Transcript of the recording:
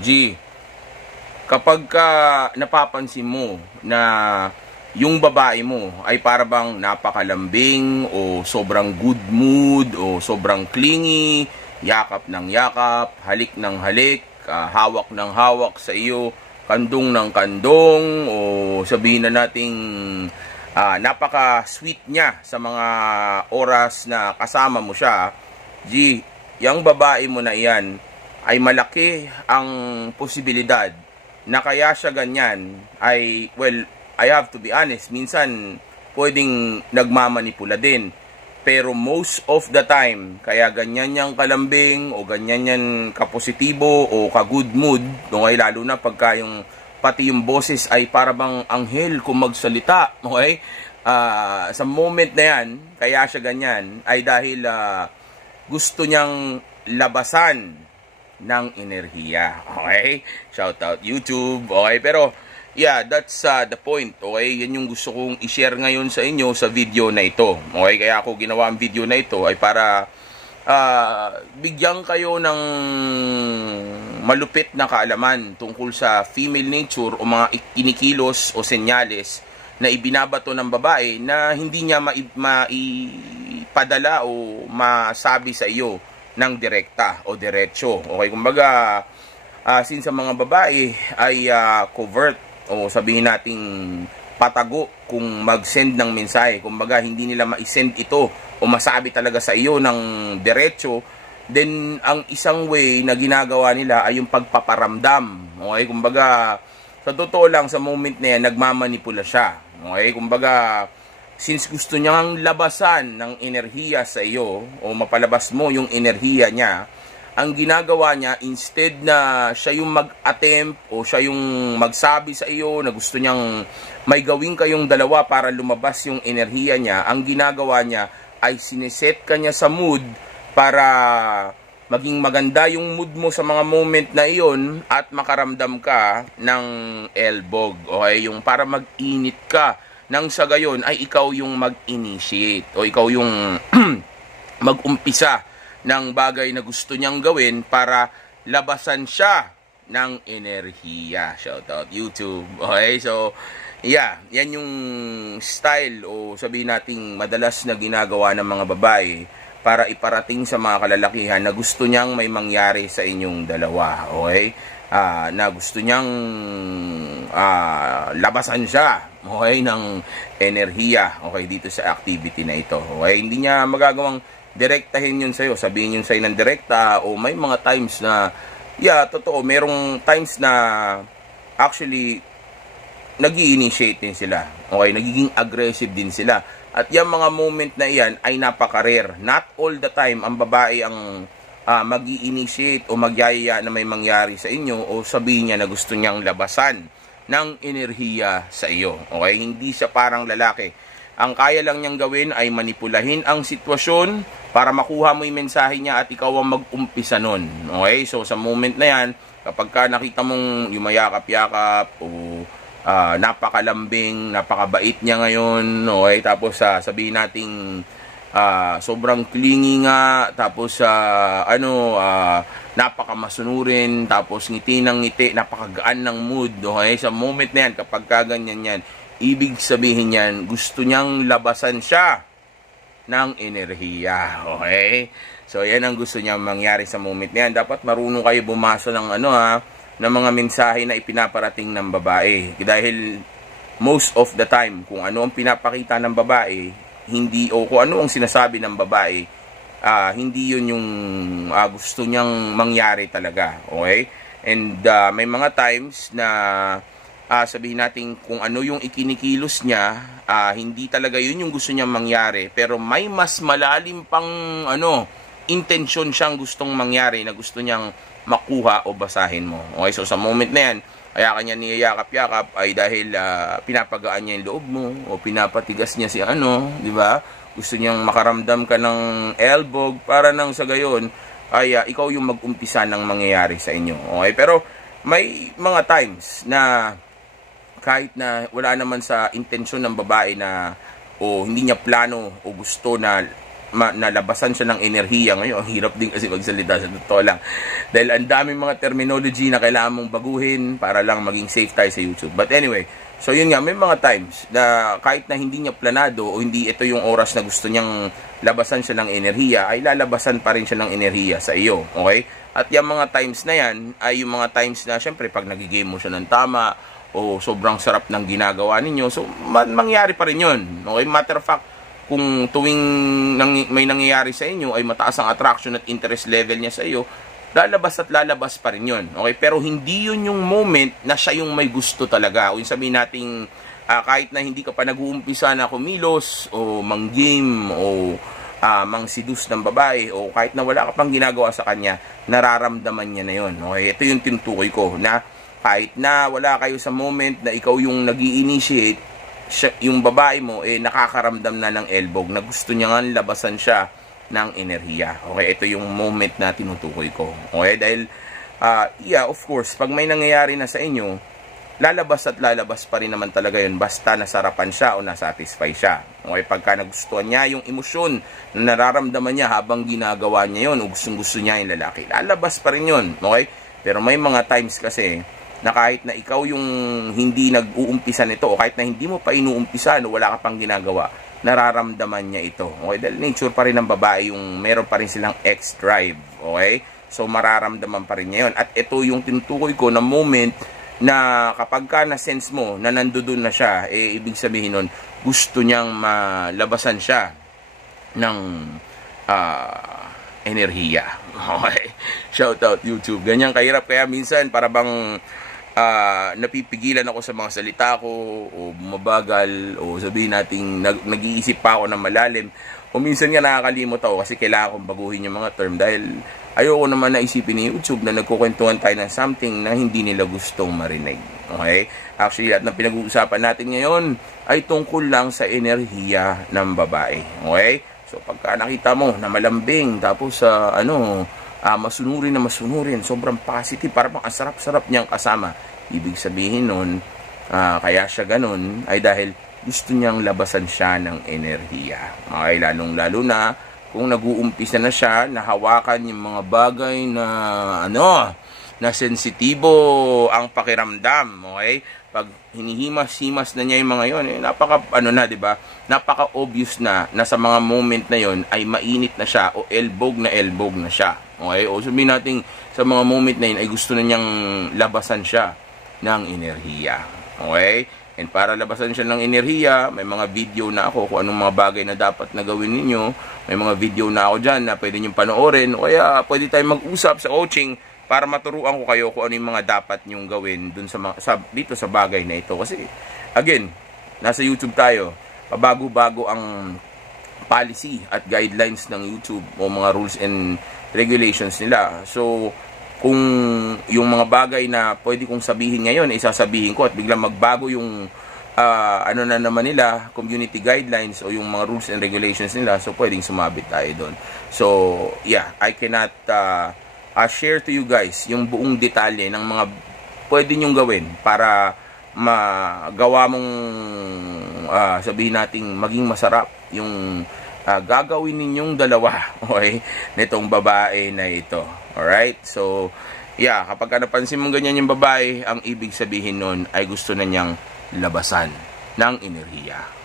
G, kapag ka napapansin mo na yung babae mo ay para bang napakalambing o sobrang good mood o sobrang clingy, yakap ng yakap, halik ng halik, hawak ng hawak sa iyo, kandong ng kandong, o sabihin na nating napaka-sweet niya sa mga oras na kasama mo siya, G, yung babae mo na iyan ay malaki ang posibilidad na kaya siya ganyan ay, well, I have to be honest, minsan pwedeng nagmamanipula din. Pero most of the time, kaya ganyan yung kalambing o ganyan yan kapositibo o ka-good mood, okay, lalo na pagka yung pati yung boses ay para bang anghel kung magsalita, okay? Sa moment na yan, kaya siya ganyan, ay dahil gusto niyang labasan ng enerhiya, okay? Shout out YouTube, okay? Pero yeah, that's the point, okay? Yan yung gusto kong i-share ngayon sa inyo sa video na ito, okay? Kaya ako ginawa ang video na ito ay para bigyan kayo ng malupit na kaalaman tungkol sa female nature o mga kinikilos o senyales na ibinabato ng babae na hindi niya maipadala o masabi sa iyo ng direkta o diretso. Okay, kumbaga, since sa mga babae ay covert o sabihin nating patago kung mag-send ng mensahe, kumbaga hindi nila ma-send ito o masabi talaga sa iyo ng diretso, then ang isang way na ginagawa nila ay yung pagpaparamdam. Okay, kumbaga, sa totoo lang, sa moment na yan, nagmamanipula siya. Okay, kumbaga, since gusto niyang labasan ng enerhiya sa iyo o mapalabas mo yung enerhiya niya, ang ginagawa niya, instead na siya yung mag-attempt o siya yung magsabi sa iyo na gusto niyang may gawin kayong dalawa para lumabas yung enerhiya niya, ang ginagawa niya ay sineset ka niya sa mood para maging maganda yung mood mo sa mga moment na iyon at makaramdam ka ng elbog. Okay? Yung para mag-init ka nang sa gayon ay ikaw yung mag-initiate o ikaw yung mag-umpisa ng bagay na gusto niyang gawin para labasan siya ng enerhiya. Shout out YouTube. Okay, so yeah, yan yung style o sabihin nating madalas na ginagawa ng mga babae para iparating sa mga kalalakihan na gusto niyang may mangyari sa inyong dalawa. Okay, na gusto niyang labasan siya, okay, ng enerhiya, okay, dito sa activity na ito. Okay, hindi niya magagawang direktahin yun sa'yo, sabihin yun sa'yo ng direkta, o may mga times na, yeah, totoo, merong times na actually nag-i-initiate din sila, okay, nagiging aggressive din sila, at yung mga moment na iyan ay napaka-rare. Not all the time ang babae ang mag-i-initiate o magyayaya na may mangyari sa inyo o sabihin niya na gusto niyang labasan ng enerhiya sa iyo, okay, hindi siya parang lalaki. Ang kaya lang niyang gawin ay manipulahin ang sitwasyon para makuha mo yung mensahe niya at ikaw ang mag-umpisa nun. Okay? So, sa moment na yan, kapag ka nakita mong yumayakap-yakap o napakalambing, napakabait niya ngayon, okay? Tapos, sabihin nating sobrang clingy nga, tapos, napakamasunurin, tapos ngiti ng ngiti, napakagaan ng mood, okay? Sa moment na yan, kapag kaganyan yan, ibig sabihin yan, gusto niyang labasan siya ng enerhiya. Okay? So, yan ang gusto niyang mangyari sa moment na yan. Dapat marunong kayo bumasa ng ng mga mensahe na ipinaparating ng babae. Dahil most of the time, kung ano ang pinapakita ng babae, hindi, o kung ano ang sinasabi ng babae, hindi yun yung gusto niyang mangyari talaga. Okay? And may mga times na sabihin natin kung ano yung ikinikilos niya, hindi talaga yun yung gusto niyang mangyari, pero may mas malalim pang intensyon siyang gustong mangyari na gusto niyang makuha o basahin mo. Okay, so sa moment na yan, kaya kanya niyayakap-yakap ay dahil pinapagaan niya yung loob mo o pinapatigas niya si di ba? Gusto niyang makaramdam ka ng elbog para nang sa gayon ay ikaw yung mag-umpisa ng mangyayari sa inyo. Okay, pero may mga times na kahit na wala naman sa intensyon ng babae na o hindi niya plano o gusto na nalabasan siya ng enerhiya. Ngayon, ang hirap din kasi magsalita sa totoo lang. Dahil ang daming mga terminology na kailangan mong baguhin para lang maging safe tayo sa YouTube. But anyway, so yun nga, may mga times na kahit na hindi niya planado o hindi ito yung oras na gusto niyang labasan siya ng enerhiya, ay lalabasan pa rin siya ng enerhiya sa iyo. Okay? At yung mga times na yan, ay yung mga times na syempre pag nagigame mo siya ng tama, o sobrang sarap ng ginagawa ninyo, so mangyari pa rin yun. Okay? Matter of fact, kung tuwing may nangyayari sa inyo ay mataas ang attraction at interest level niya sa iyo, lalabas at lalabas pa rin yun. Okay? Pero hindi yun yung moment na siya yung may gusto talaga. O yung sabihin natin, kahit na hindi ka pa nag-uumpisa na kumilos o mang-game o mang-seduce ng babae o kahit na wala ka pang ginagawa sa kanya, nararamdaman niya na yun. Okay? Ito yung tinutukoy ko na kahit na wala kayo sa moment na ikaw yung nag-i-initiate, yung babae mo nakakaramdam na ng elbog na gusto niya nga labasan siya ng enerhiya. Okay, ito yung moment na tinutukoy ko. Okay, dahil yeah, of course, pag may nangyayari na sa inyo, lalabas at lalabas pa rin naman talaga yun basta nasarapan siya o nasatisfy siya. Okay, pagka nagustuhan niya yung emosyon na nararamdaman niya habang ginagawa niya yun o gustong-gusto niya yung lalaki, lalabas pa rin yun. Okay, pero may mga times kasi na kahit na ikaw yung hindi nag-uumpisa nito o kahit na hindi mo pa inuumpisa o wala ka pang ginagawa, nararamdaman niya ito. Okay? Dahil nature pa rin ng babae yung meron pa rin silang X-drive. Okay? So mararamdaman pa rin niya yun. At ito yung tinutukoy ko na moment na kapag ka na-sense mo na nandoon na siya, ibig sabihin nun, gusto niyang malabasan siya ng enerhiya. Okay? Shout out YouTube. Ganyan kahirap kaya minsan para bang napipigilan ako sa mga salita ko o bumabagal o sabihin natin nag-iisip pa ako ng malalim o minsan nga nakakalimot ako kasi kailangan kong baguhin yung mga term dahil ayoko naman naisipin ni YouTube na nagkukwentuhan tayo ng something na hindi nila gustong marinig. Okay? Actually, lahat ng pinag-uusapan natin ngayon ay tungkol lang sa enerhiya ng babae. Okay? So pagka nakita mo na malambing tapos masunurin, sobrang positive, parang ang sarap-sarap niyang kasama. Ibig sabihin nun, kaya siya ganun, ay dahil gusto niyang labasan siya ng enerhiya. Okay, lalong-lalo na kung nag-uumpisa na siya, nahawakan yung mga bagay na, na sensitibo ang pakiramdam. Okay? Pag hinihimas-himas na niya yung mga yun, diba? Napaka-obvious na sa mga moment na yon ay mainit na siya o elbog na siya. Okay? O sabihin natin, sa mga moment na yun ay gusto na niyang labasan siya ng enerhiya. Okay? And para labasan siya ng enerhiya, may mga video na ako kung anong mga bagay na dapat na gawin ninyo. May mga video na ako dyan na pwede nyo panoorin. O kaya pwede tayong mag-usap sa coaching para maturuan ko kayo kung ano yung mga dapat nyong gawin dun dito sa bagay na ito. Kasi, again, nasa YouTube tayo. Pabago-bago ang policy at guidelines ng YouTube o mga rules and regulations nila. So, kung yung mga bagay na pwede kong sabihin ngayon, isasabihin ko at biglang magbago yung na naman nila, community guidelines o yung mga rules and regulations nila, so pwedeng sumabit tayo doon. So, yeah, I cannot share to you guys yung buong detalye ng mga pwede nyong gawin para magawa mong sabihin nating maging masarap yung gagawin ninyong dalawa, okay, nitong babae na ito. Alright? So, yeah, kapag napansin mo ganyan yung babae, ang ibig sabihin nun ay gusto na niyang labasan ng enerhiya.